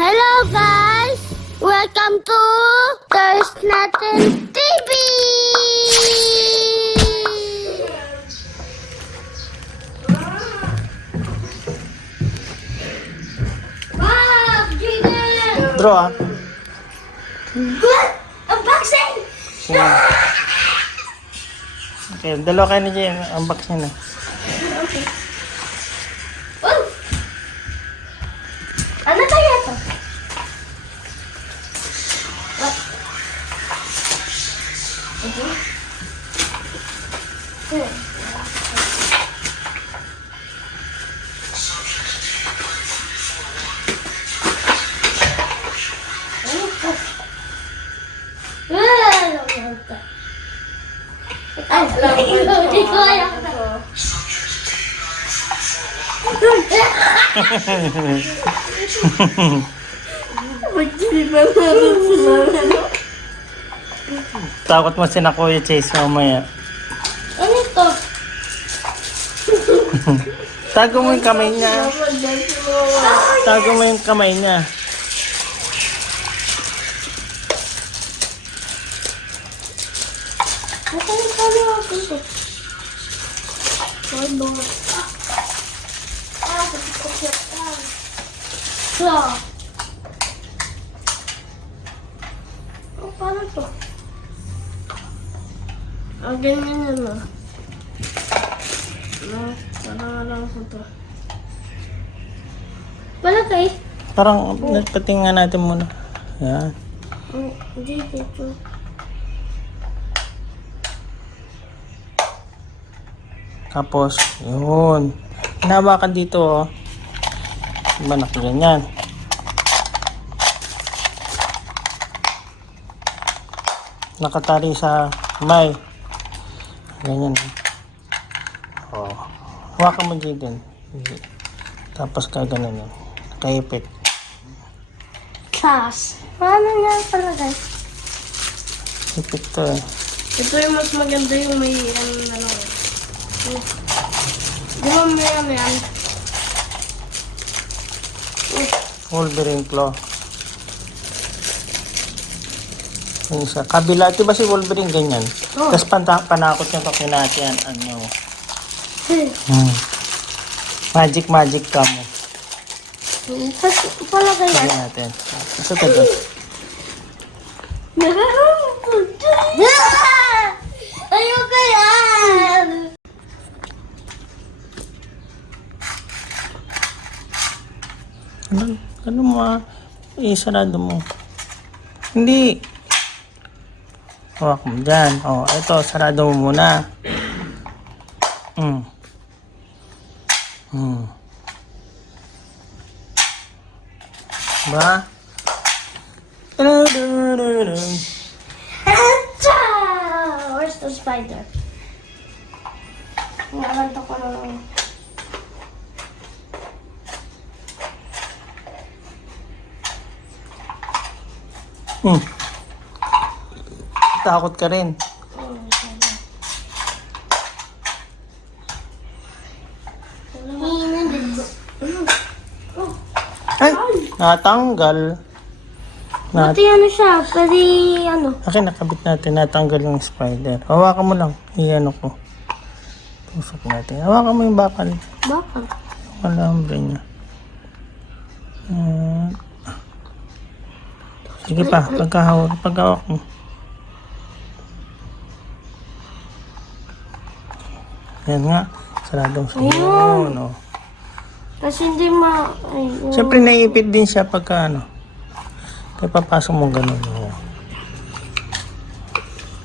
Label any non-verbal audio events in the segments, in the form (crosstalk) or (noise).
Hello guys! Welcome to There's Nothing TV! Draw ah. What? Unboxing! Sige. (laughs) Okay, dalawa kayo ni Jen. Unbox niya na. Okay. Takot mo si na Kuya Chase mamaya. Ano to? Tago mo yung kamay niya. Tago mo yung kamay niya. Nasaan yung? Ano? So. Oh, paano to? Ah, ganyan yun ah. No, parang alam ko to. Palagay. Parang patingnan natin muna. Yan. Oh, hindi dito. Tapos, yun. Hinawakan dito, oh. Diba nakaganyan? Nakatali sa may. Ganyan. Oh. Hawakan mo dito din. Tapos kaganan yun. Nakaipit. Class. Paano yan palagay? Ipit to eh. Ito yung mas maganda yung may ano na lang. Ba may ano yan? Wolverine claw. Yung isa. Kabila. Di ba si Wolverine ganyan? Oh. Tapos panta- panakot niya pag kinatian. Ano? Hmm. Magic magic ka mo. Tapos palagay. Lagyan natin. Ito ka doon. Ayoko yan! Ano, ano mo ah? Isarado mo. Hindi. Hawak mo dyan. O, oh, ito. Sarado mo muna. Hmm. Hmm. Ba? Acha! Where's the spider? Nakanto ko na lang. Hmm. Takot ka rin. Ay! Natanggal. Nat Buti ano siya, pwede ano. Akin, nakabit natin. Natanggal yung spider. Hawakan mo lang. Iyan ko. Tusok natin. Hawakan mo yung bakal. Baka. Yung alambre niya. Hmm. Sige pa. Pagkahawak. Pagkahawak mo. Yan nga. Saradong sa yun. Oh. Kasi hindi ma... Ay, oh. Siyempre naiipit din siya pagka ano. Kaya papasok mo ganun. Oh.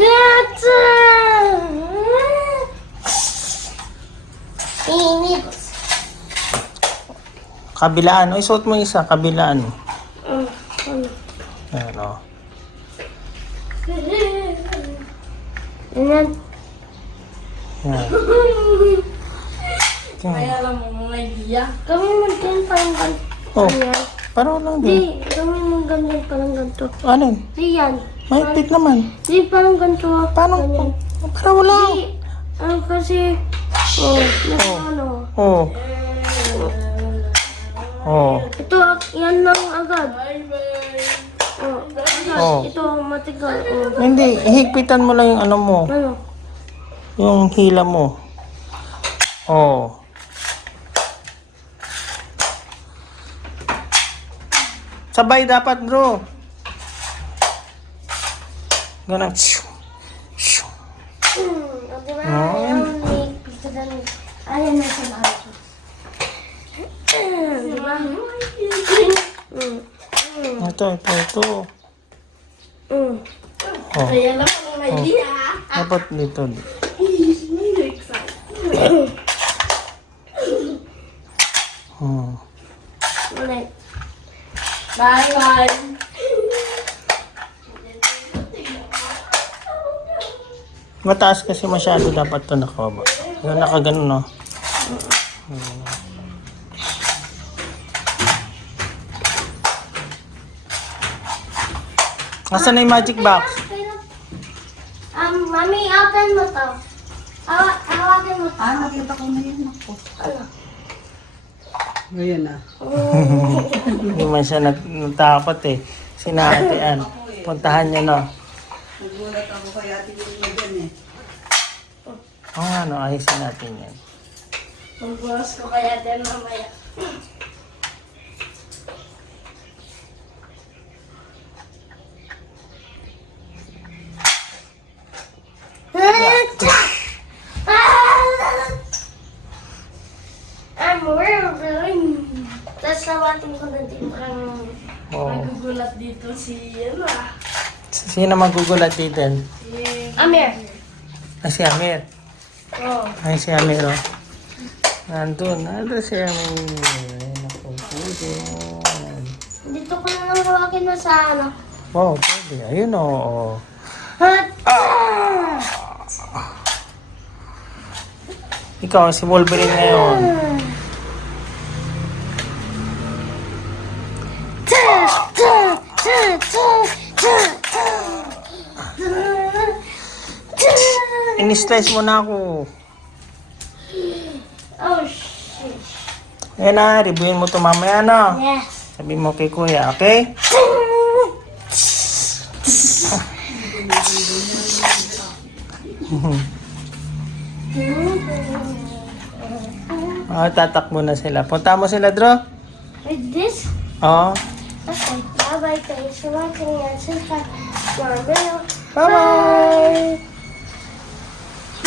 Acha! Init. Kabilaan. O, isuot mo isa. Kabilaan. Mm, Ayan. Yan. Yan. alam mo, mga idea. Kami mo din parang ganito. Oh, Ayan. parang lang din. Di, kami mo ganyan parang ganito. Ano yun? Ayan. Mahigpit naman. Di, parang ganito. Paano? Ganyan. Para wala. Di, ano kasi, oh, nasa ano. Oh. Oh. Ito, yan lang agad. Bye-bye. Oh. Ito, matigal. Oh. Hindi, higpitan mo lang yung ano mo. Ano? Yung hila mo. Oh. Sabay dapat, bro. Ganun. Shoo. Shoo. Hmm. Ayaw na sa. Hmm. Ito, ito, ito. Hmm. Oh. Kaya lang ang idea. Dapat dito. (coughs) Hmm. Ulit. Bye-bye. Mataas kasi masyado dapat to nakababa. Yung nakaganon, no? Nasaan na yung magic box? Um, mami, open mo to. Hawa, hawakin mo to. Ah, nakita ko na yun ako. Ano? Ngayon na. (laughs) Hindi man siya nag natakot eh. Sinahatean. Puntahan niya, no? Nagulat ako kay ate yung dyan eh. Oo nga, no? Ayusin natin yan. Magbukas ko kaya din mamaya. Tapos hawakin ko na din ang... Oo. Nagugulat dito si, ano ah. Sino magugulat dito? Si... Amir. Ay, si Amir. Oh. Ay, si Amir, oh. Nandun. Nandun si Amir. Ay, naku. Dito ko na lang hawakin mo sa ano. Wow, pwede. Ayun, oo. Hat! Ikaw, si Wolverine ngayon. In-slice mo na ako. Oh, shit. Ayan na, reviewin mo to mamaya na. Yes. Sabi mo kay kuya, okay? (laughs) Ah, tatakbo na sila. Punta mo sila, Dro? With this? Oo. Okay. Bye-bye. Thanks for watching and subscribe. Bye. Bye-bye!